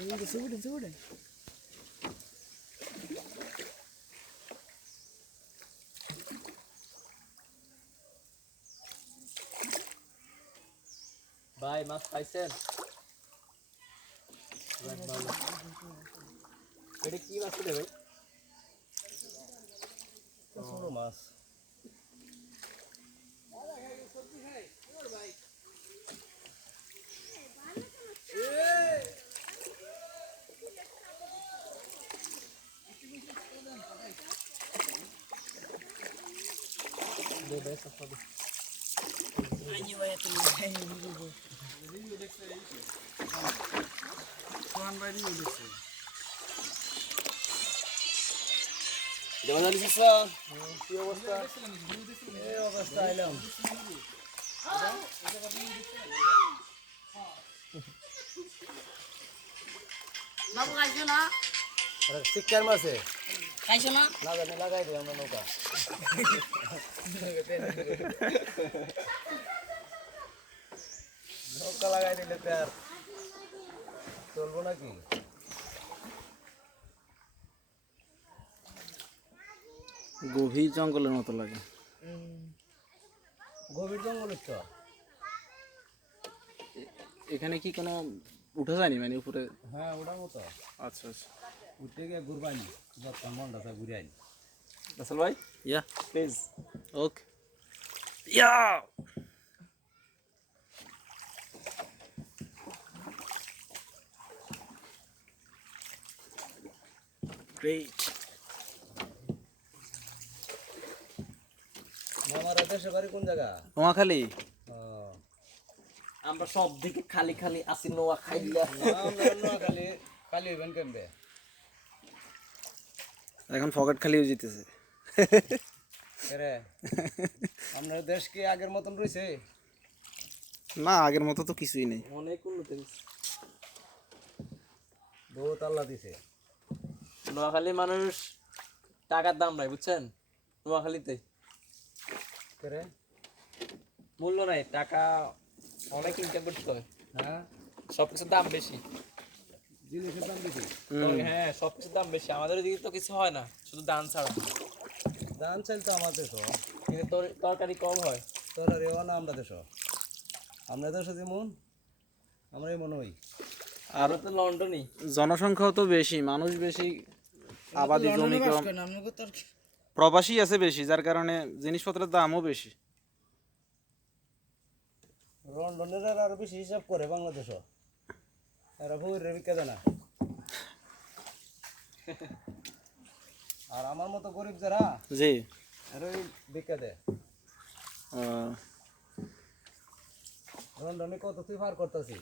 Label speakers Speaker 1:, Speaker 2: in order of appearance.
Speaker 1: ছবিটা ছবিটা ছবিটা
Speaker 2: ভাই মাছ খাইছেন যাক ভালো। এটা কি মাছ রে ভাই
Speaker 3: ছোট মাছ
Speaker 1: bebeğe sakladı.
Speaker 3: Jangan ada sisa. Iya
Speaker 2: wasta. Iya wasta
Speaker 3: ilam. Bapak kasih na. Sikir
Speaker 1: masih. খাইছো না?
Speaker 3: জানি লাগাই দিই আমরা নৌকা। নৌকা লাগাই দিলে তো আর চলবো নাকি?
Speaker 4: গভীর জঙ্গলের মতো লাগে।
Speaker 3: গভীর জঙ্গলের তো।
Speaker 4: এখানে কি কোনো উঠে যায়নি মানে উপরে?
Speaker 3: হ্যাঁ ওটা মতো।
Speaker 4: আচ্ছা আচ্ছা।
Speaker 3: উঠতে গিয়ে যতক্ষণ ঘুরে
Speaker 2: ভাই?
Speaker 4: ইয়া।
Speaker 2: Please
Speaker 4: okay yeah! গ্রেট
Speaker 3: আমার দেশের বাড়ি কোন জায়গা?
Speaker 4: নোয়াখালী।
Speaker 3: ও,
Speaker 2: আমরা সব দিকে খালি খালি আসি নোয়া খাইলা
Speaker 3: আমরা নোয়াখালী। খালি হইবেন কেমবে
Speaker 4: এখন পকেট খালিও জিতেছে।
Speaker 3: আপনার দেশ কি আগের মতন রয়েছে
Speaker 4: না আগের মতো তো কিছুই নেই।
Speaker 2: অনেক উন্নতি
Speaker 3: বহুত আল্লাহ দিছে।
Speaker 2: নোয়াখালী মানুষ টাকার দাম নাই বুঝছেন? নোয়াখালীতে। মূল্য নাই টাকা অনেক ইনকাম করতে হবে
Speaker 3: হ্যাঁ?
Speaker 2: সব কিছুর দাম বেশি।
Speaker 3: জিনিসের দাম বেশি
Speaker 2: হ্যাঁ সব কিছুর দাম বেশি। আমাদের দিকে তো কিছু হয় না শুধু দান ছাড়া।
Speaker 3: চাইল তো আমার দেশ
Speaker 2: কিন্তু তরকারি কম হয়।
Speaker 3: তোরা রেওয়া না আমরা দেশ আমরা দেশ যেমন আমরাই মনে হই
Speaker 4: আর
Speaker 2: তো লন্ডনই।
Speaker 4: জনসংখ্যাও তো বেশি মানুষ বেশি আবাদি জমি কম।
Speaker 1: তো
Speaker 4: প্রবাসী আছে বেশি যার কারণে জিনিসপত্রের দামও বেশি।
Speaker 3: লন্ডনের আর আরও বেশি হিসাব করে বাংলাদেশ এরা ভুই রে বিকা জানা আর আমার মতো গরিব যারা
Speaker 4: জি।
Speaker 3: এরাই বিকা দেয়।
Speaker 4: আহ,
Speaker 3: লন্ডনে কত তুই পার করতেছি?